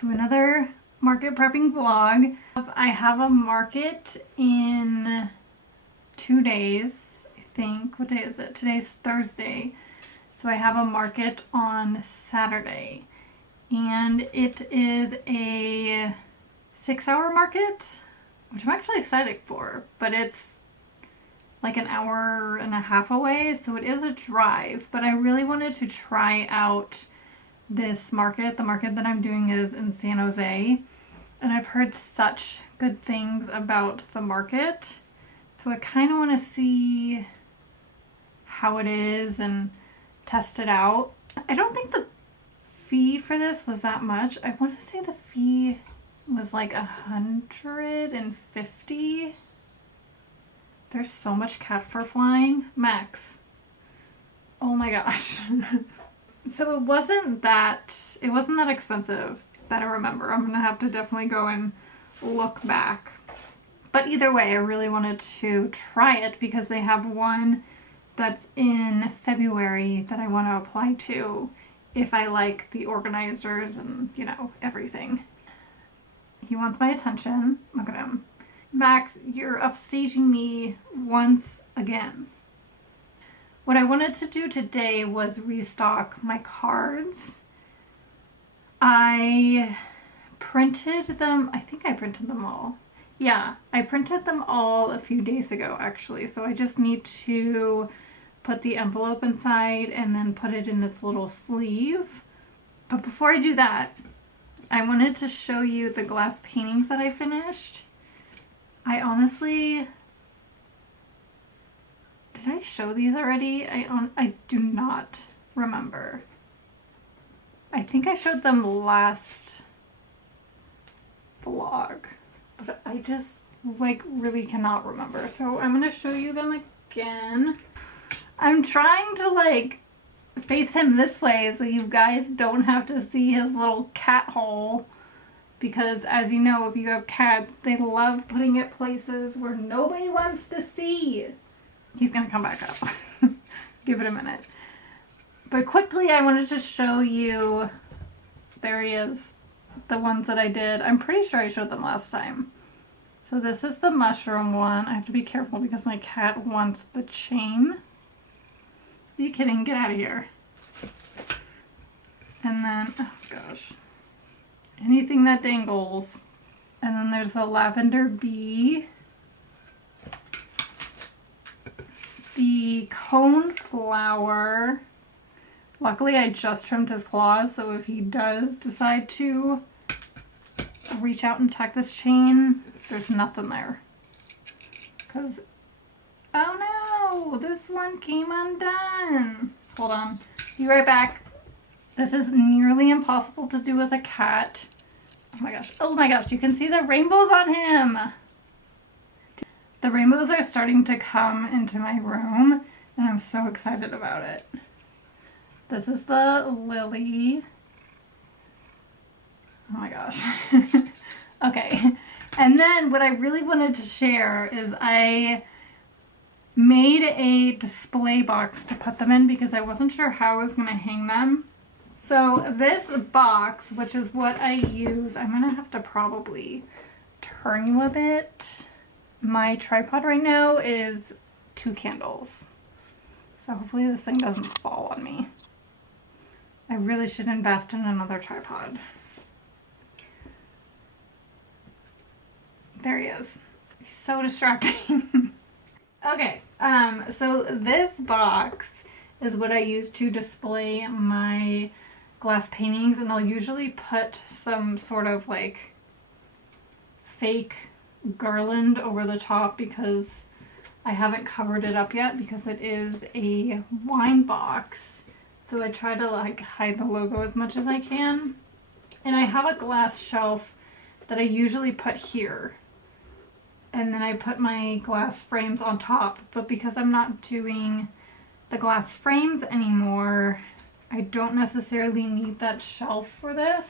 to another market prepping vlog. I have a market in 2 days, I think. What day is it? Today's Thursday. So I have a market on Saturday, and it is a 6-hour market, which I'm actually excited for, but it's like an hour and a half away, so it is a drive. But I really wanted to try out this market. The market that I'm doing is in San Jose, and I've heard such good things about the market, so I kind of want to see how it is and test it out. I don't think the fee for this was that much. I want to say the fee was like $150. There's so much cat fur flying. Max. Oh my gosh. So it wasn't that expensive that I remember. I'm gonna have to definitely go and look back. But either way, I really wanted to try it because they have one that's in February that I want to apply to if I like the organizers and, you know, everything. He wants my attention. Look at him. Max, you're upstaging me once again. What I wanted to do today was restock my cards. I printed them, I think I printed them all. Yeah, I printed them all a few days ago actually, so I just need to put the envelope inside and then put it in its little sleeve. But before I do that, I wanted to show you the glass paintings that I finished. I honestly, did I show these already? I do not remember. I think I showed them last vlog, but I just like really cannot remember. So I'm gonna show you them again. I'm trying to like face him this way so you guys don't have to see his little cat hole. Because as you know, if you have cats, they love putting it places where nobody wants to see. He's gonna come back up. Give it a minute. But quickly, I wanted to show you, there he is, the ones that I did. I'm pretty sure I showed them last time. So this is the mushroom one. I have to be careful because my cat wants the chain. Are you kidding? Get out of here. And then, oh gosh. Anything that dangles. And then there's the lavender bee. The cone flower. Luckily I just trimmed his claws, so if he does decide to reach out and tuck this chain, there's nothing there. Because, oh no, this one came undone. Hold on, be right back. This is nearly impossible to do with a cat. Oh my gosh, you can see the rainbows on him. The rainbows are starting to come into my room, and I'm so excited about it. This is the lily. Oh my gosh. Okay, and then what I really wanted to share is I made a display box to put them in because I wasn't sure how I was going to hang them. So this box, which is what I use, I'm gonna have to probably turn you a bit. My tripod right now is 2 candles. So hopefully this thing doesn't fall on me. I really should invest in another tripod. There he is. He's so distracting. Okay, so this box is what I use to display my glass paintings, and I'll usually put some sort of like fake garland over the top because I haven't covered it up yet because it is a wine box. So I try to like hide the logo as much as I can. And I have a glass shelf that I usually put here. And then I put my glass frames on top, but because I'm not doing the glass frames anymore, I don't necessarily need that shelf for this.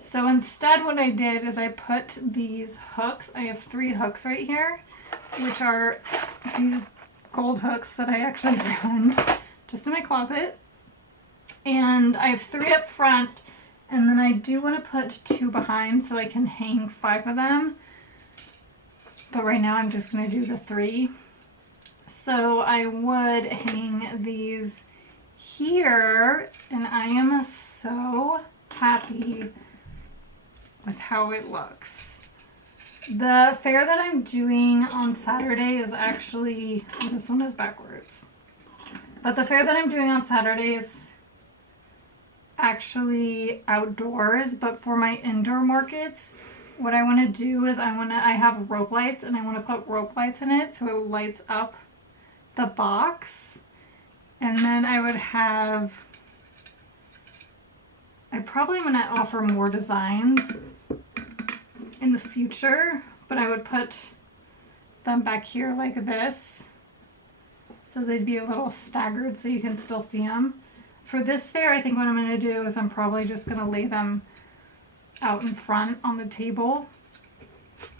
So instead what I did is I put these hooks. I have 3 hooks right here, which are these gold hooks that I actually found just in my closet. And I have 3 up front, and then I do want to put 2 behind so I can hang 5 of them. But right now I'm just going to do the 3. So I would hang these here, and I am so happy with how it looks. The fair that I'm doing on Saturday is actually, this one is backwards, but the fair that I'm doing on Saturday is actually outdoors. But for my indoor markets, what I want to do is I have rope lights, and I want to put rope lights in it so it lights up the box. And then I probably am going to offer more designs in the future, but I would put them back here like this so they'd be a little staggered so you can still see them. For this fair, I think what I'm going to do is I'm probably just going to lay them out in front on the table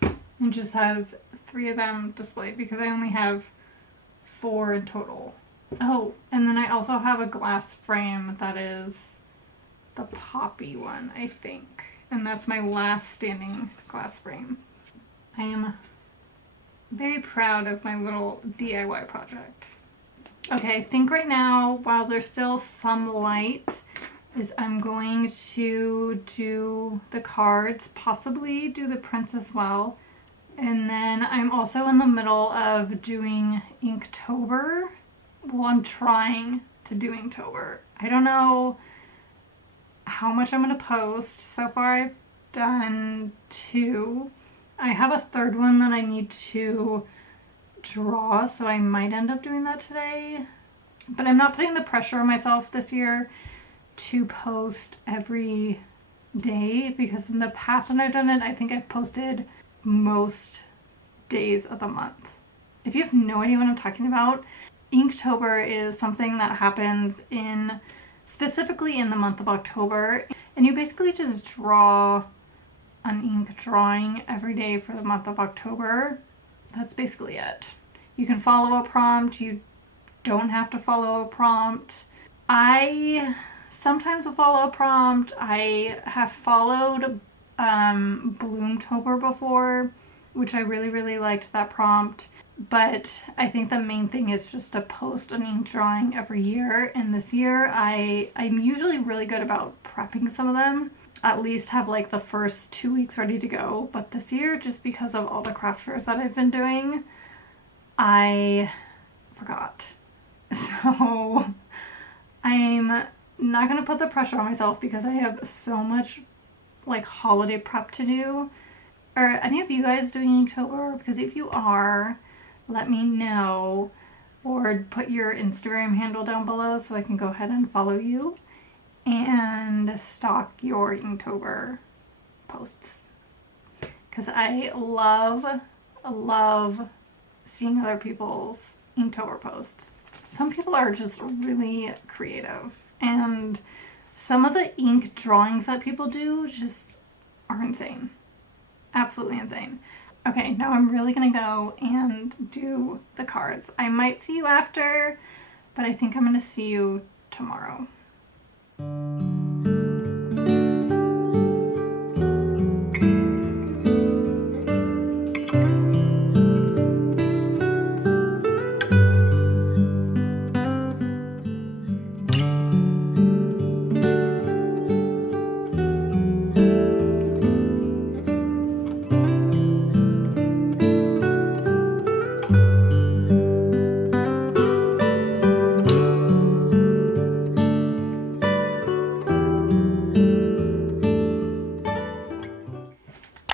and just have 3 of them displayed because I only have 4 in total. Oh, and then I also have a glass frame that is the poppy one, I think. And that's my last standing glass frame. I am very proud of my little DIY project. Okay, I think right now, while there's still some light, is I'm going to do the cards, possibly do the prints as well. And then I'm also in the middle of doing Inktober. Well, I'm trying to do Inktober. I don't know how much I'm going to post. So far I've done 2. I have a 3rd one that I need to draw, so I might end up doing that today. But I'm not putting the pressure on myself this year to post every day, because in the past when I've done it, I think I've posted most days of the month. If you have no idea what I'm talking about, Inktober is something that happens specifically in the month of October, and you basically just draw an ink drawing every day for the month of October. That's basically it. You can follow a prompt, you don't have to follow a prompt. I sometimes will follow a prompt. I have followed Bloomtober before, which I really liked that prompt. But I think the main thing is just to post an ink drawing every year. And this year I'm usually really good about prepping some of them. At least have like the first 2 weeks ready to go. But this year, just because of all the craft fairs that I've been doing, I forgot. So I'm not going to put the pressure on myself because I have so much like holiday prep to do. Are any of you guys doing Inktober? Because if you are, let me know, or put your Instagram handle down below so I can go ahead and follow you and stalk your Inktober posts. Because I love seeing other people's Inktober posts. Some people are just really creative, and some of the ink drawings that people do just are insane. Absolutely insane. Okay, now I'm really gonna go and do the cards. I might see you after, but I think I'm gonna see you tomorrow.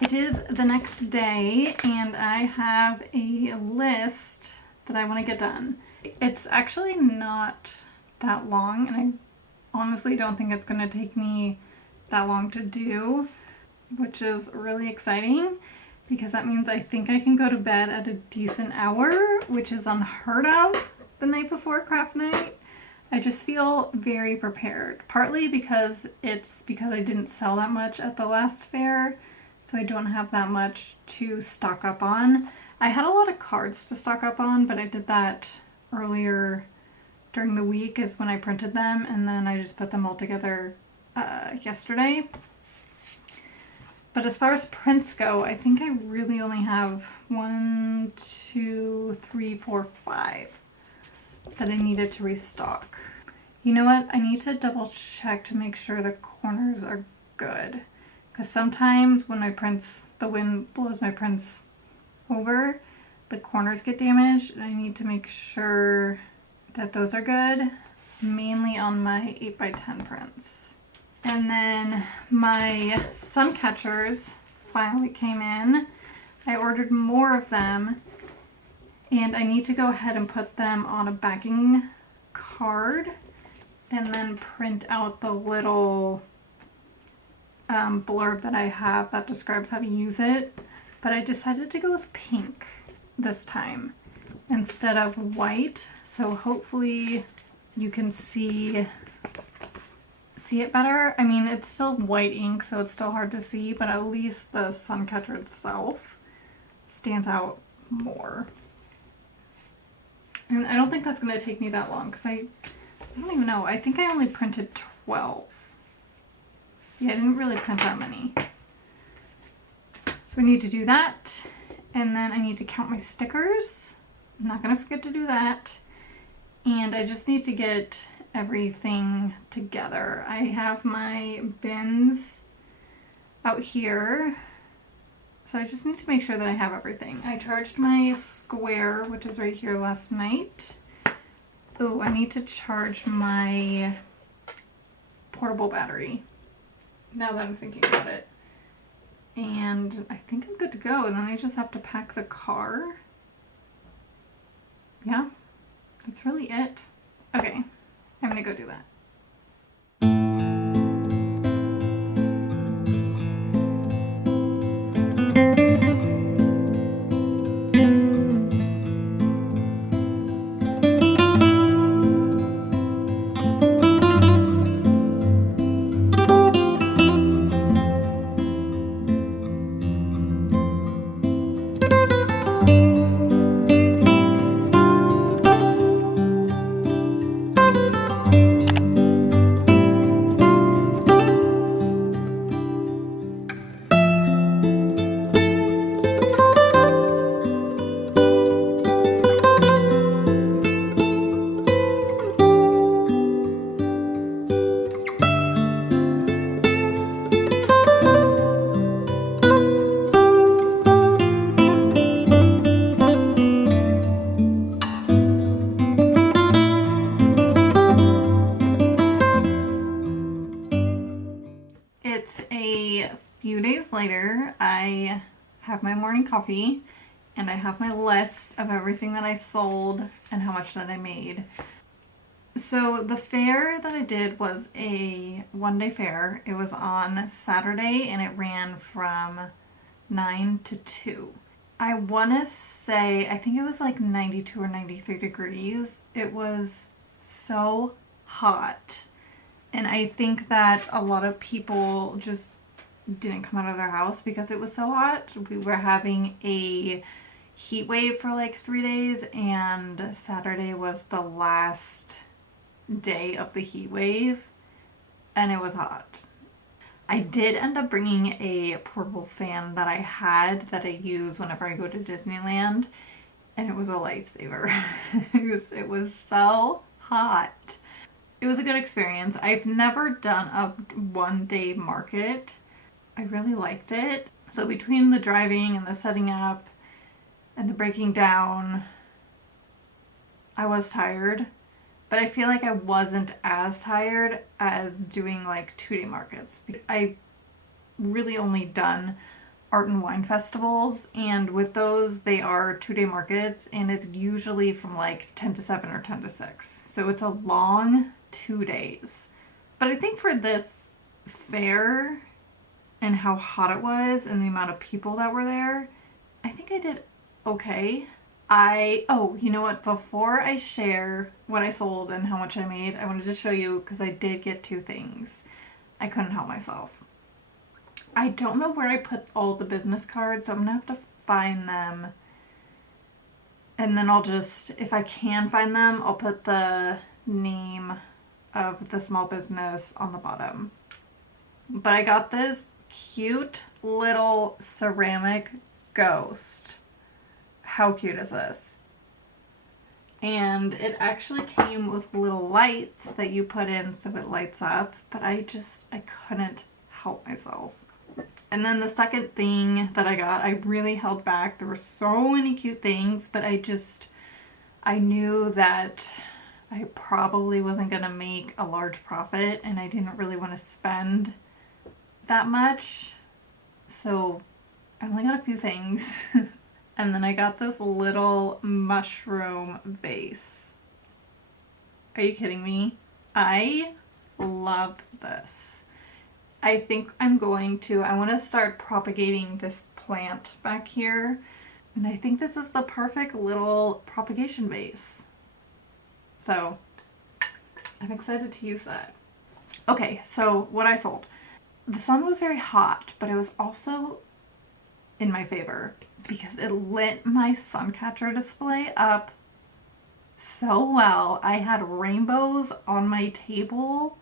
It is the next day, and I have a list that I want to get done. It's actually not that long, and I honestly don't think it's going to take me that long to do, which is really exciting because that means I think I can go to bed at a decent hour, which is unheard of the night before craft night. I just feel very prepared, partly because I didn't sell that much at the last fair, so I don't have that much to stock up on. I had a lot of cards to stock up on, but I did that earlier during the week is when I printed them, and then I just put them all together yesterday. But as far as prints go, I think I really only have 1, 2, 3, 4, 5 that I needed to restock. You know what? I need to double check to make sure the corners are good. Because sometimes when my prints, the wind blows my prints over, the corners get damaged, and I need to make sure that those are good, mainly on my 8x10 prints. And then my sun catchers finally came in. I ordered more of them, and I need to go ahead and put them on a backing card and then print out the little blurb that I have that describes how to use it. But I decided to go with pink this time instead of white, so hopefully you can see it better. I mean, it's still white ink, so it's still hard to see, but at least the sun catcher itself stands out more. And I don't think that's going to take me that long, because I don't even know. I think I only printed 12. Yeah, I didn't really print that many. So we need to do that. And then I need to count my stickers. I'm not going to forget to do that. And I just need to get everything together. I have my bins out here. So I just need to make sure that I have everything. I charged my square, which is right here, last night. Oh, I need to charge my portable battery, now that I'm thinking about it. And I think I'm good to go. And then I just have to pack the car. Yeah, that's really it. Okay, I'm gonna go do that. It's a few days later. I have my morning coffee and I have my list of everything that I sold and how much that I made. So the fair that I did was a one-day fair. It was on Saturday and it ran from 9 to 2. I want to say, I think it was like 92 or 93 degrees. It was so hot. And I think that a lot of people just didn't come out of their house because it was so hot. We were having a heat wave for like 3 days, and Saturday was the last day of the heat wave, and it was hot. I did end up bringing a portable fan that I had that I use whenever I go to Disneyland, and it was a lifesaver. It was so hot. It was a good experience. I've never done a one-day market. I really liked it. So between the driving and the setting up and the breaking down, I was tired. But I feel like I wasn't as tired as doing like 2-day markets. I've really only done art and wine festivals, and with those they are 2-day markets, and it's usually from like 10 to 7 or 10 to 6. So it's a long 2 days. But I think for this fair and how hot it was and the amount of people that were there, I think I did okay. Oh, you know what? Before I share what I sold and how much I made, I wanted to show you, because I did get 2 things. I couldn't help myself. I don't know where I put all the business cards, so I'm gonna have to find them. And then I'll just, if I can find them, I'll put the name of the small business on the bottom. But I got this cute little ceramic ghost. How cute is this? And it actually came with little lights that you put in so it lights up, but I couldn't help myself. And then the second thing that I got, I really held back. There were so many cute things, but I knew that I probably wasn't gonna make a large profit, and I didn't really want to spend that much. So I only got a few things. And then I got this little mushroom vase. Are you kidding me? I love this. I think I want to start propagating this plant back here. And I think this is the perfect little propagation vase. So I'm excited to use that. Okay, so what I sold. The sun was very hot, but it was also in my favor because it lit my sun catcher display up so well. I had rainbows on my table,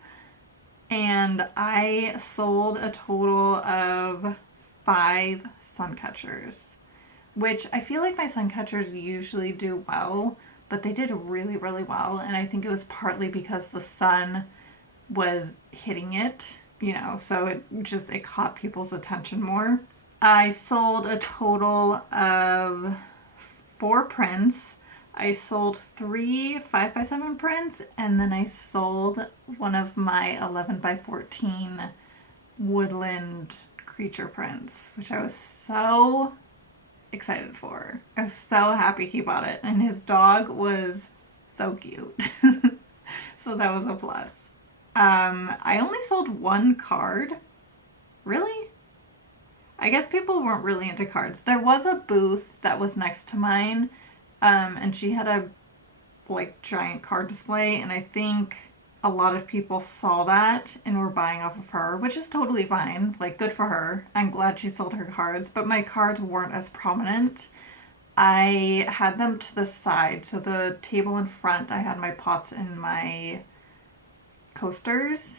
and I sold a total of 5 sun catchers, which I feel like my sun catchers usually do well, but they did really, really well. And I think it was partly because the sun was hitting it, you know, so it caught people's attention more. I sold a total of 4 prints. I sold 3 5x7 prints, and then I sold one of my 11x14 woodland creature prints, which I was so excited for. I was so happy he bought it, and his dog was so cute. So that was a plus. I only sold 1 card. Really? I guess people weren't really into cards. There was a booth that was next to mine, and she had a giant card display, and I think a lot of people saw that and were buying off of her, which is totally fine. Like, good for her. I'm glad she sold her cards, but my cards weren't as prominent. I had them to the side, so the table in front, I had my pots and my coasters.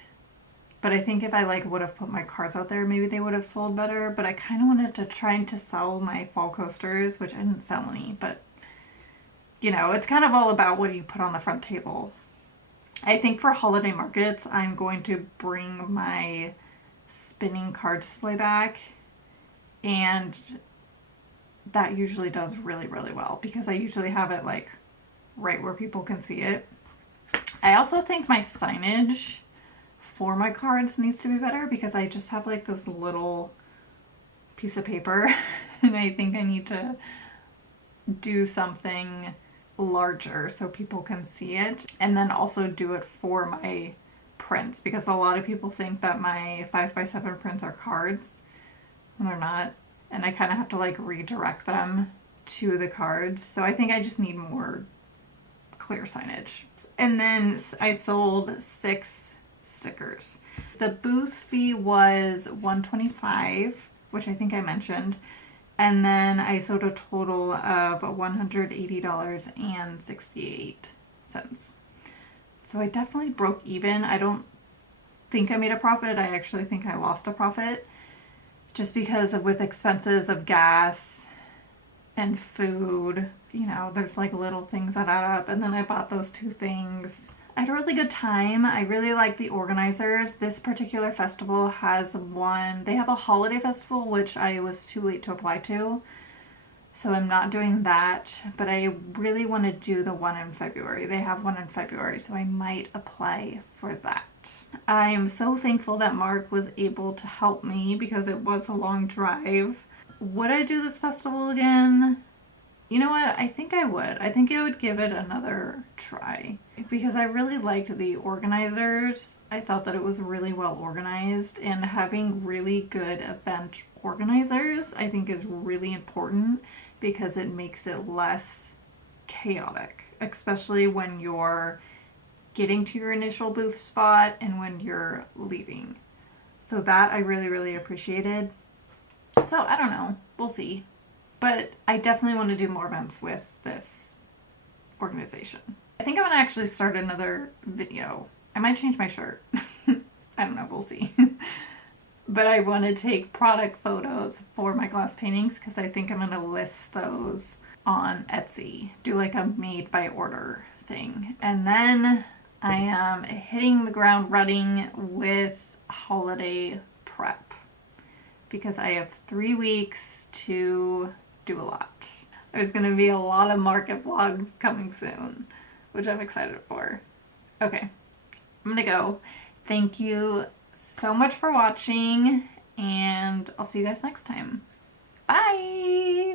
But I think if I would have put my cards out there, maybe they would have sold better. But I kind of wanted to try to sell my fall coasters, which I didn't sell any. But, you know, it's kind of all about what you put on the front table. I think for holiday markets, I'm going to bring my spinning card display back. And that usually does really, really well because I usually have it right where people can see it. I also think my signage for my cards needs to be better because I just have this little piece of paper and I think I need to do something larger so people can see it, and then also do it for my prints because a lot of people think that my 5x7 prints are cards and they're not, and I kind of have to redirect them to the cards. So I think I just need more clear signage. And then I sold 6 stickers. The booth fee was $125, which I think I mentioned, and then I sold a total of $180.68. So I definitely broke even. I don't think I made a profit. I actually think I lost a profit just because with expenses of gas and food, you know, there's little things that add up. And then I bought those 2 things. I had a really good time. I really like the organizers. This particular festival has they have a holiday festival, which I was too late to apply to. So I'm not doing that, but I really want to do the one in February. They have one in February, so I might apply for that. I'm so thankful that Mark was able to help me because it was a long drive. Would I do this festival again? You know what? I think I would. I think I would give it another try because I really liked the organizers. I thought that it was really well organized, and having really good event organizers I think is really important because it makes it less chaotic, especially when you're getting to your initial booth spot and when you're leaving. So that I really, really appreciated. So I don't know. We'll see. But I definitely want to do more events with this organization. I think I'm gonna actually start another video. I might change my shirt. I don't know, we'll see. But I want to take product photos for my glass paintings because I think I'm gonna list those on Etsy. Do like a made by order thing. And then I am hitting the ground running with holiday prep because I have 3 weeks to do a lot. There's gonna be a lot of market vlogs coming soon, which I'm excited for. Okay, I'm gonna go. Thank you so much for watching, and I'll see you guys next time. Bye!